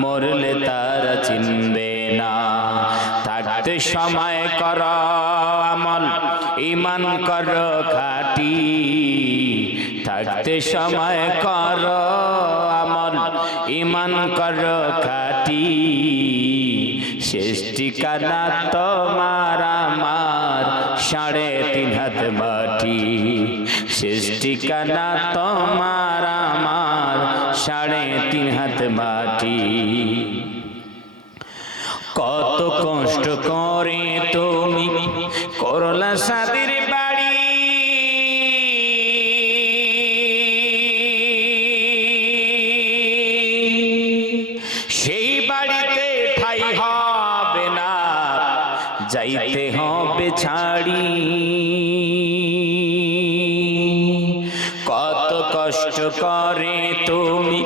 মরলে তারা চিনবে না। থাকতে সময় কর আমল, ঈমান কর খাঁটি। থাকতে সময় কর আমল, ঈমান কর খাঁটি। শেষ ঠিকানা তোমার আমার 3.5 হাত মাটি। শেষ ঠিকানা তোমার আমার 3.5 হাত মাটি। কত কষ্ট করে তুমি করলা সাদের বাড়ি, সেই বাড়িতে ঠাই হবে না, যাইতে হবে ছাড়ি। কত কষ্ট করে তুমি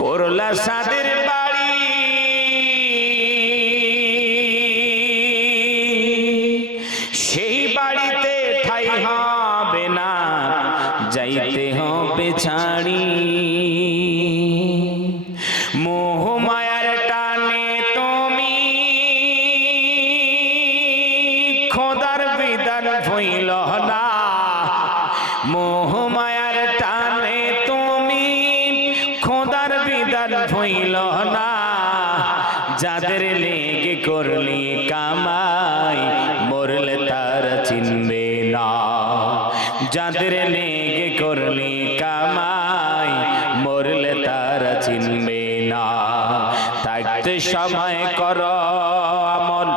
করলা সাদের বাড়ি, সেই বাড়িতে ঠাই হবে না, যাইতে হবে ছাড়ি। মোহ মায়ার টানে তুমি খোদার বিধান ভইল না। মোহ মায়ার টানে তুমি খোদার বিধান ভইল না। যাদের লেগে করলি কামাই মরলে তারা চিনবে না। যাদের লেগে করলি কামাই মরলে তারা চিনবে না। থাকতে সময় কর আমল,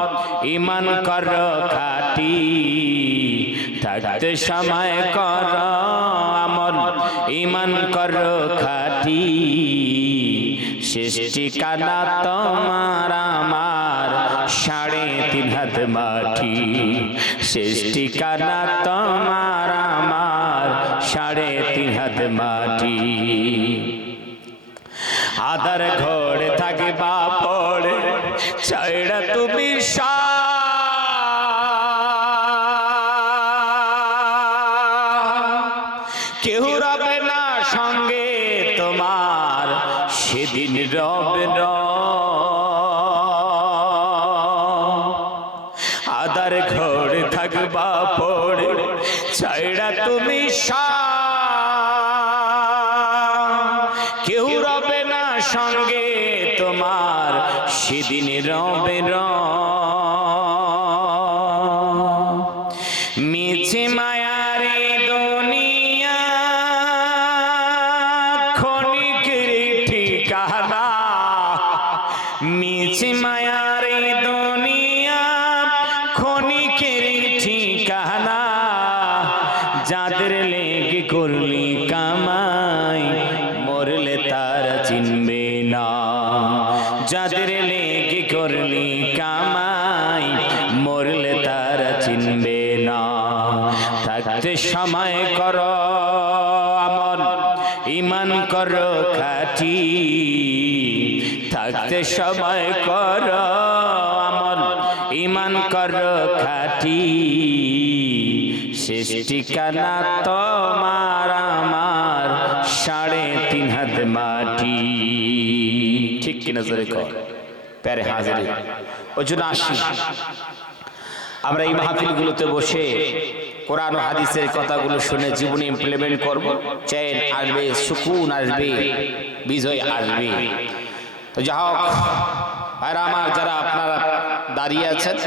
ঈমান কর খাঁটি। থাকতে সময় কর আমল, ঈমান কর খাঁটি। শেষ ঠিকানা তোমার আমার 3.5 হাত মাটি। শেষ ঠিকানা তোমার আমার 3.5 হাত মাটি। আধার ঘরে থাকিবা পড়ে ছাইড়া তুমি কেউ রবে না সঙ্গে তোমার, সেদিন রবে না। আধার ঘরে থাকবা পড়ে ছাইড়া তুমি কেউ রবে না সঙ্গে তোমার, সেদিন রবে না। মিছে মায়ার দুনিয়া ক্ষণিকের ঠিকানা। মিছে মায়ার দুনিয়া ক্ষণিকের ঠিকানা। যাদের লেগে করলি কামাই মরলে তারা চিনবে না। যাদের লেগে করলি কামাই মরলে তারা চিনবে না। থাকতে সময় কর আমল, ঈমান কর খাঁটি। থাকতে সময় কর আমল, ঈমান কর খাঁটি। শেষ ঠিকানা তোমার আমার 3.5 হাত মাটি। ঠিক কিনা জোরে কর প্যারে হাজিরি। ওই জন্য আসি আমরা এই মাহফিলগুলোতে বসে কোরআন ও হাদিসের কথাগুলো শুনে জীবনে ইমপ্লিমেন্ট করব। চেন আসবে, সুকুন আসবে, বিজয় আসবে। তো যা হোক ভাইরা আমার, যারা আপনারা দাঁড়িয়ে আছেন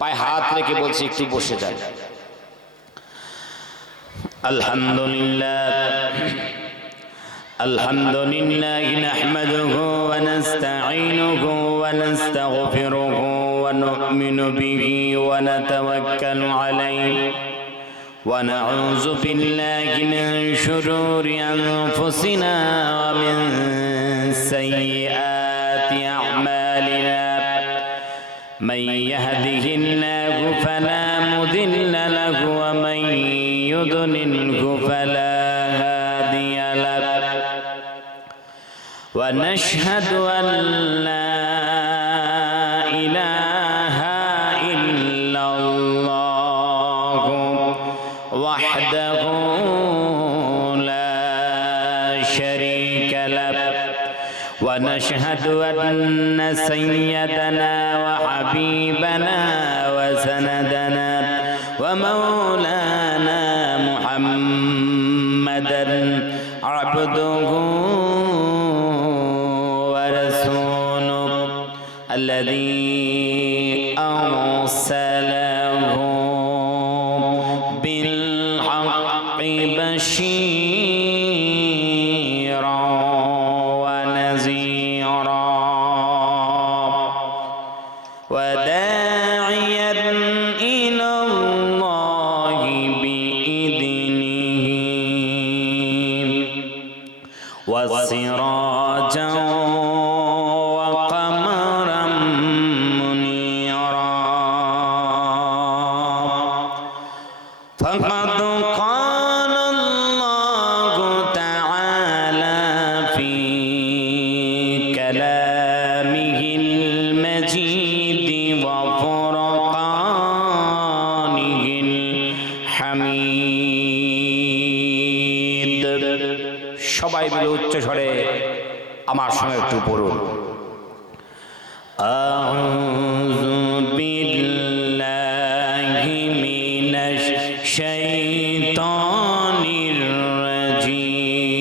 পায়ে হাত রেখে বলছি একটু বসে যান। আলহামদুলিল্লাহ আলহামদুলিল্লাহ নাহমাদুহু ওয়া নাস্তাঈনুহু ওয়া নাস্তাগফিরুহু ওয়া নু'মিনু বিহি ওয়া নাতাওয়াক্কালু আলাইহি ওয়া নাউযু বিল্লাহি মিন শুরুরি আনফুসিনা ওয়া মিন সাইয়্যাতি আ'মালিনা। মান ইয়াহদিহিল্লাহু ফালা মুদিল্লা লাহু ওয়া মান يضلله فلا هادي له ونشهد أن لا إله إلا الله وحده لا شريك له ونشهد أن سيدنا وحبيبنا وسندنا ومولانا محمدا عبده ورسوله الذي أرسله بالحق بشيرا ونذيرا وداعيا إلى الله بإذنه وسراجا وقمرا منيرا فقد قال الله تعالى في كلامه المجيد وفرقانه الحميد সবাই মিলে উচ্চ স্বরে আমার সঙ্গে একটু পড়ুন আউযু বিল্লাহি মিনাশ শাইতানির রাজীম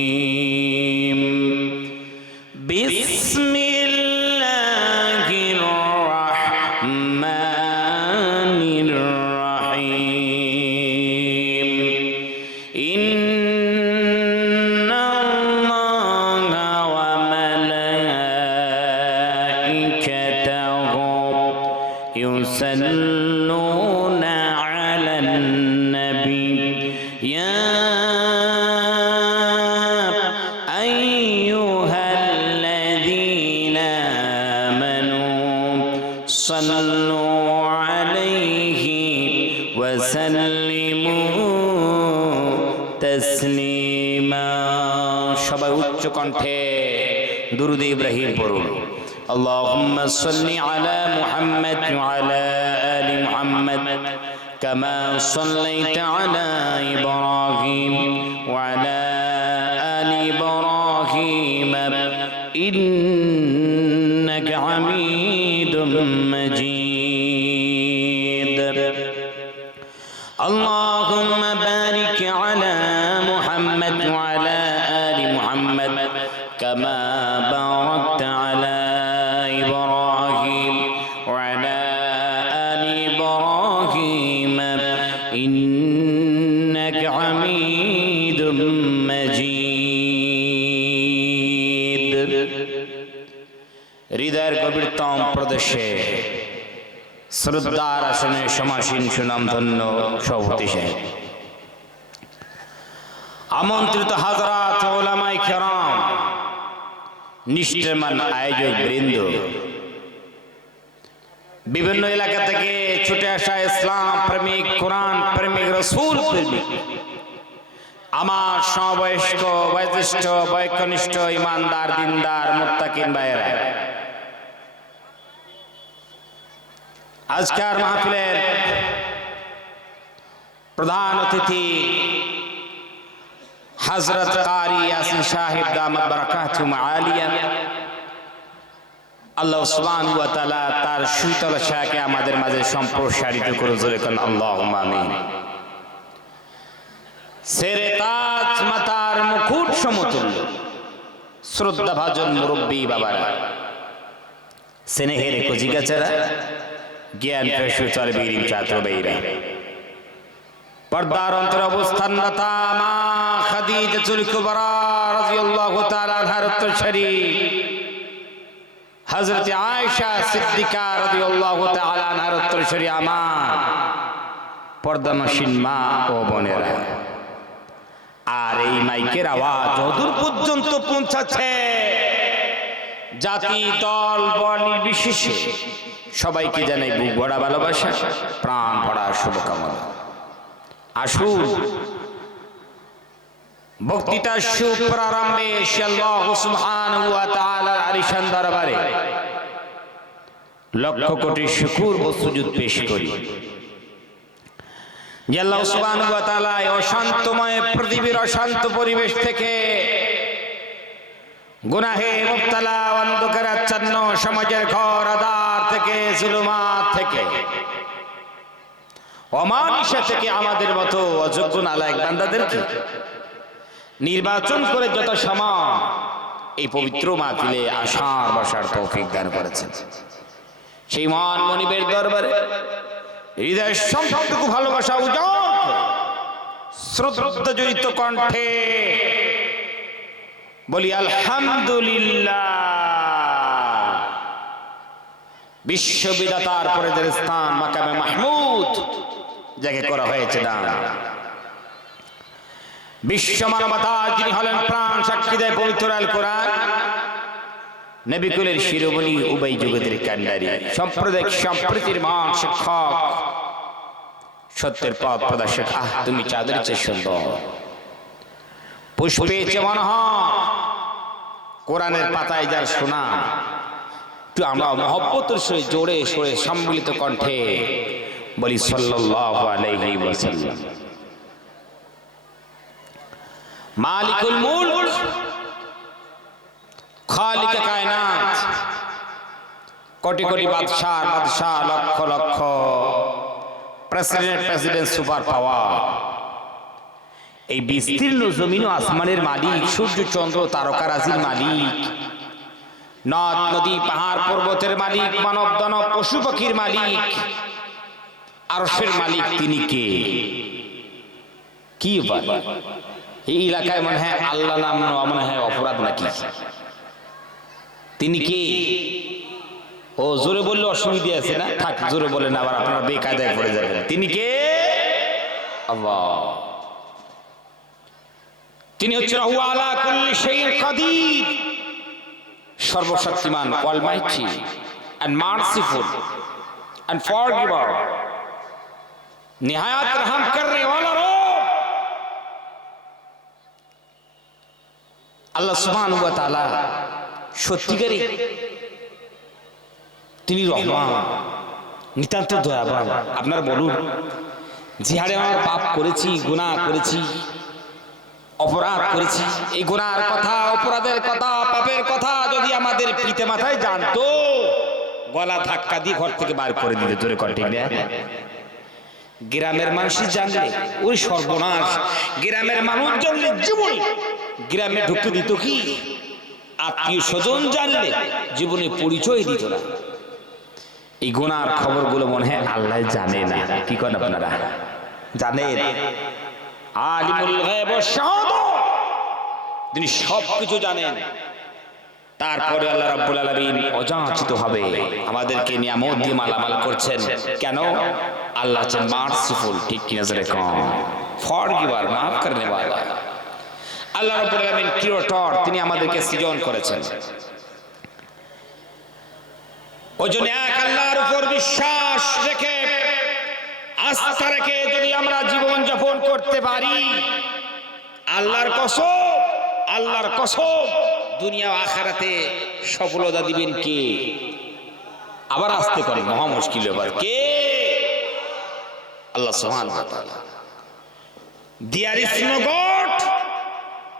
বিসমিল্লাহির রাহমানির রাহিম ইন্নাল্লাহা ওয়া মালাইকাতাহু ইউসাল্লুনা আলান নবী ইয়া আইয়ুহাল্লাযীনা আমানু সাল্লু আলাইহি ওয়া সাল্লিমু তাসলিমা সবাই উচ্চ কণ্ঠে দুরূদ ইব্রাহিম পড়ুন اللهم صل على محمد وعلى آل محمد كما صليت على إبراهيم وعلى آل إبراهيم إنك حميد مجيد اللهم بارك على محمد وعلى آل محمد كما باركت على إبراهيم وعلى آل إبراهيم إنك حميد مجيد হৃদয়ের গভীরতম প্রদেশে শ্রদ্ধার আসনে সমাসীন সুনামধন্য সভাপতি সাহেব, আমন্ত্রিত হাজরাত উলামায়ে কেরাম, নিষ্ঠমান আয়োজক বৃন্দ, বিভিন্ন এলাকা থেকে ছুটে আসা ইসলাম প্রেমিক, কোরআন প্রেমিক, রাসূল প্রেমিক, আমার সমবয়স্ক, বয়োজ্যেষ্ঠ, বয়োকনিষ্ঠ, ইমানদার, দিনদার, মুত্তাকিন ভাইয়েরা, আজকের মাহফিলের প্রধান অতিথি হযরত কারি ইয়াসিন সাহেব দামাত বারাকাতুহুম আলিয়া, আল্লাহ সুবহানাহু ওয়া তাআলা তার শীতল ছায়াকে আমাদের মাঝে সম্প্রসারিত করে জোরে কোন আল্লাহুম্মা আমিন। সেরে তাজ মাতার মুকুট সমতুল্য শ্রদ্ধাভাজন মুরব্বী বাবারা, স্নেহের কচিকাচারা, জ্ঞান পেশুচার বীর ছাত্র ভাইরা, পর্দার অন্তরে অবস্থানরতা মা খাদিজাতুল কুবরা রাদিয়াল্লাহু তাআলা আনহার উত্তরসূরি হযরত আয়েশা সিদ্দিকা রাদিয়াল্লাহু তাআলা আনহার উত্তরসূরি আমার পর্দানশীল মা ও বোনেরা, আর এই মাইকের আওয়াজ যতদূর পর্যন্ত পৌঁছাচ্ছে, জাতি দল বর্ণ নির্বিশেষে সবাইকে জানাই বুক ভরা ভালোবাসা, প্রাণ ভরা শুভকামনা। আসুন বক্তৃতার সুপ্রারম্ভে আল্লাহ সুবহানাহু ওয়া তাআলার আলিশান দরবারে লক্ষ কোটি শুকর ও সুজুদ পেশ করি যে আল্লাহ সুবহানাহু ওয়া তাআলা অশান্তময় পৃথিবীর অশান্ত পরিবেশ থেকে গুনাহে মুবতালা, অন্ধকারে আচ্ছন্ন সমাজের ঘর আধার থেকে, জুলুমাত থেকে, অমানুষা থেকে আমাদের মতো অযোগ্য নালায়েক বান্দাদেরকে নির্বাচন করে যত সময় এই পবিত্র মাহফিলে আসার বসার তৌফিক দান করেছেন, সেই মহান মনিবের দরবারে হৃদয়ের সম্পর্কটুকু ভালোবাসা উজাড় করে শ্রদ্ধা জড়িত কণ্ঠে বলি আলহামদুলিল্লাহ। বিশ্ববিদাতার পরের স্থান মাকামে মাহমুদ যাকে করা হয়েছে দান, বিশ্ব মানবতা যিনি হলেন প্রাণ সাক্ষী দেয় পবিত্র আল কোরআন, নবিকুলের শিরোমণি উভয় জগতের কান্ডারি, সাম্প্রদায়িক সম্প্রীতির মহান শিক্ষক, সত্যের পথ প্রদর্শক। আহ তুমি চাঁদের চেয়ে সুন্দর, পুষ্পে চেয়ে কোরআনের পাতায় যার শোনা, একটু আমরা মহব্বতের সহিত জোরে সোরে সম্মিলিত কণ্ঠে বলি সাল্লাল্লাহু আলাইহি ওয়াসাল্লাম। মালিকুল মুলক, খালিকে কায়নাত, কোটি কোটি বাদশাহ বাদশাহ, lakh lakh president super power, এই বিস্তীর্ণ জমিন ও আসমানের মালিক, সূর্য চন্দ্র তারকারাজির মালিক, নদ নদী পাহাড় পর্বতের মালিক, মানব দানব পশু পাখির মালিক, আরশের মালিক, তিনি কে? কি বলে এই এলাকায় মনে হয় আল্লাহ নাম মনে হয় অপরাধ নাকি? তিনি কে? ও জোরে বললে অসুবিধা আছে না, থাক জোরে বলে না, আবার আপনারা বেকায়দায় পড়ে যাবেন। তিনি কে? আল্লাহ। তিনি হচ্ছেন হুয়া আলা কুল্লি শাইইন কাদির, সর্বশক্তিমান, অলমাইটি এন্ড মার্সিফুল এন্ড ফরগিভার, নিহায়াত রহম করনে ওয়ালা রব। আল্লাহ সুবহানাহু ওয়া তাআলা সত্যিকারই তিনি রহমান, নিতান্ত দয়াবান। আপনারা বলুন, যে হারে আমার পাপ করেছি, গুনাহ করেছি, অপরাধ করেছি, এই গুনার কথা, অপরাধের কথা, পাপের কথা যদি আমাদের পিতা মাথায় জানতো, গলা ধাক্কা দিয়ে ঘর থেকে বার করে দিতে। জোরে কর ঠিক না? গ্রামের মানুষ জানলে ওই সর্বনাশ, গ্রামের মানুষ জানলে জীবনে গ্রামে ঢুকতে দিত কি? আত্মীয় স্বজন জানলে জীবনে পরিচয় দিত না। এই গুনার খবরগুলো মনে হয় আল্লাহ জানে না। কি করেন আপনারা? জানেন আলিমুল গায়ব ওয়াশ শাহাদা, তিনি সবকিছু জানেন। তারপরে আল্লাহ রাব্বুল আলামিন অযাচিত হবে আমাদেরকে নিয়ামত দিয়ে মালামাল করছেন। কেন? আল্লাহ হচ্ছেন মার্সিফুল, ঠিক কি নজরে কম, ফরগিভার, মাফ করনে ওয়ালা। আল্লাহ রাব্বুল আলামিন ক্রিয়েটর, তিনি আমাদেরকে সৃজন করেছেন। ওজন্য এক আল্লাহর উপর বিশ্বাস রেখে, আস্থা রেখে যদি আমরা জীবন যাপন করতে পারি, আল্লাহর কসম, আল্লাহর কসম, দুনিয়া ও আখিরাতে সফলতা দিবেন কে? আবার আসতে পারে, মহা মুশকিল ব্যাপার। কে? আল্লাহ সুবহানাহু ওয়া তাআলা। দেয়ার ইজ নো গড,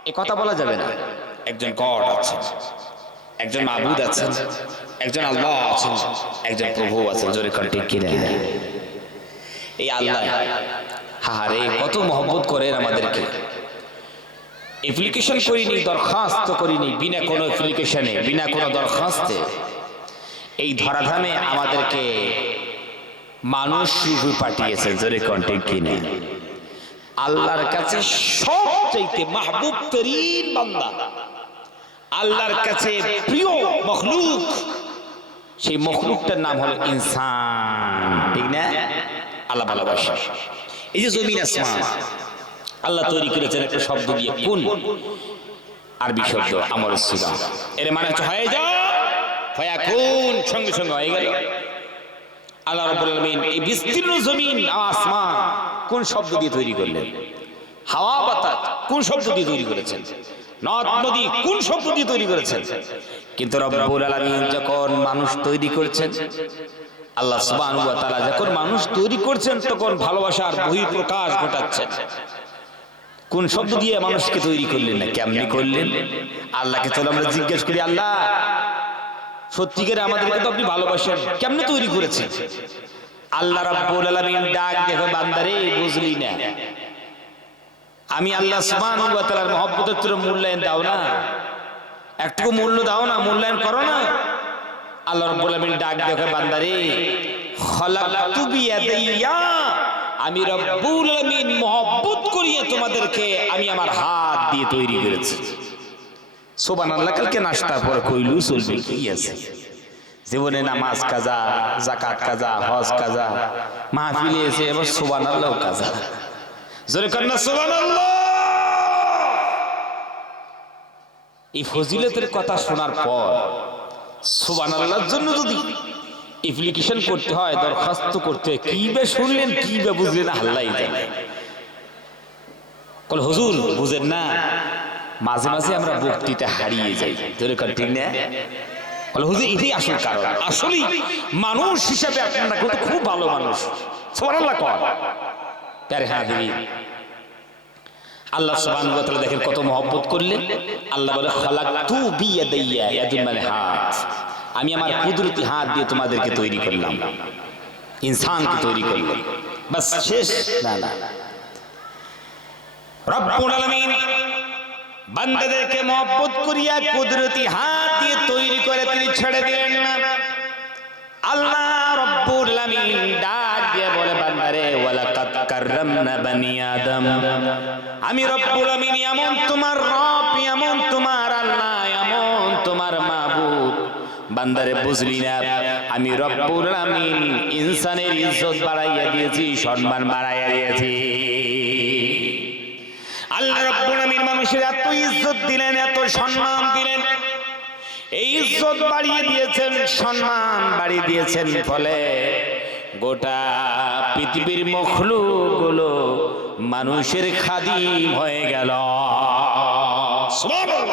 এই কথা বলা যাবে না। একজন গড আছেন, একজন মাবুদ আছেন, একজন আল্লাহ আছেন, একজন প্রভু আছেন। জোরে করে ঠিক কি না? এই আল্লাহ হারে কত মহব্বত করেন আমাদেরকে। অ্যাপ্লিকেশন করিনি, দরখাস্ত করিনি, বিনা কোনো অ্যাপ্লিকেশনে, বিনা কোনো দরখাস্তে এই ধরাধামে আমাদেরকে মানুষ রূপে পাঠিয়েছেন। জোরে করে ঠিক কি না? আল্লাহর কাছে সবচাইতে মাহবুব তরিন বান্দা, আল্লাহর কাছে প্রিয় মখলুক, সেই মখলুকটার নাম হলো ইনসান, ঠিক না? আল্লাহ ভালোবাসা। এই যে জমিন আসমান আল্লাহ তৈরি করেছেন একটা শব্দ দিয়ে, কুন, আরবি শব্দ আমর সিগা, এর মানে হচ্ছে হয়ে যা, ফায়াকুন, সঙ্গে সঙ্গে হয়ে গেল। আল্লাহ রাব্বুল আলামিন এই বিস্তীর্ণ জমিন আসমান কোন শব্দ দিয়ে তৈরি করলেন? হাওয়া বাতাস কোন শব্দ দিয়ে তৈরি করেছেন? নদ নদী কোন শব্দ দিয়ে তৈরি করেছেন? কিন্তু রব্বুল আলামিন যখন মানুষ তৈরি করেছেন, আল্লাহ সুবহানাহু ওয়া তাআলা যখন মানুষ তৈরি করছেন, তখন ভালোবাসার বহিঃপ্রকাশ ঘটাচ্ছেন। কোন শব্দ দিয়ে মানুষকে তৈরি করলেন না, কেমনি করলেন? আল্লাহকে চলো আমরা জিজ্ঞেস করি, আল্লাহ সত্যিকারে আমাদেরকে তো আপনি ভালোবাসেন, কেমনে তৈরি করেছেন? আল্লাহ রাব্বুল আলামিন ডাক দেখো, বান্দারে বুঝলি না, আমি আল্লাহ সুবহানাহু ওয়া তাআলার মহব্বতের তোর মূল্যায়ন দাও না, একটু মূল্য দাও না, মূল্যায়ন করো না। আল্লাহ রাব্বুল আলামিন ডাক দেখো, বান্দারে খলাকতু বিয়াদাইয়া, আমি রব্বুল আলামিন মহব্বত করিয়ে তোমাদেরকে আমি আমার হাত দিয়ে তৈরি করেছি। সুবহানাল্লাহ, কালকে নাস্তার পরে কইলু চলবে, কি আছে জীবনে? নামাজ কাজা, যাকাত কাজা, হজ কাজা, মাহফিলে এসে এবার সুবহানাল্লাহ কাজা। জোরে কন্না সুবহানাল্লাহ। এই ফজিলতের কথা শোনার পর সুবহানাল্লাহর জন্য যদি অ্যাপ্লিকেশন করতে হয়, দরখাস্ত করতে হয়, কি বে শুনলেন, কি বে বুঝলেন, আল্লাহই জানে। কল হুজুর বুঝেন না, মাঝে মাঝে আমরা বক্তৃতা হারিয়ে যাই, জোরে কর ঠিক না? বলে হুজুর এটাই আসল কারণ। আসলে মানুষ হিসাবে আপনারা কিন্তু খুব ভালো মানুষ, সুবহানাল্লাহ কর। প্যারে হাজিরিন, আল্লাহ সুবহানাহু ওয়া তাআলা দেখেন কত মহব্বত করলেন। আল্লাহ বলে খালাকতু বিয়াদাইয়া, ইয়াদুন মানে হাত, আমি আমার কুদরতি হাত দিয়ে তোমাদেরকে তৈরি করলাম, ইনসানকে তৈরি করলাম, বাস শেষ না। না, রব্বুল আলামিন বান্দাদেরকে মহব্বত করিয়া কুদরতি হাত দিয়ে তৈরি করে তিনি ছেড়ে দিলেন না। আল্লাহ রব্বুল আলামিন ডাক দিয়ে বলে, বান্দারে ওয়ালাকাদ কাররামনা বানি আদম, আমি রব্বুল আলামিন এমন তোমার রব, এমন তোমার আল্লাহ, এমন তোমার মাবুদ। বান্দারে বুঝলি না, আমি রব্বুল আলামিন ইনসানের ইজ্জত বাড়াইয়া দিয়েছি, সম্মান বাড়াইয়া দিয়েছি। আল্লাহ রাব্বুল আলামিন মানুষের এত ইজ্জত দিলেন, এত সম্মান দিলেন, এই ইজ্জত বাড়িয়ে দিয়েছেন, সম্মান বাড়িয়ে দিয়েছেন, ফলে গোটা পৃথিবীর মখলুক গুলো মানুষের খাদিম হয়ে গেল। সুবহানাল্লাহ।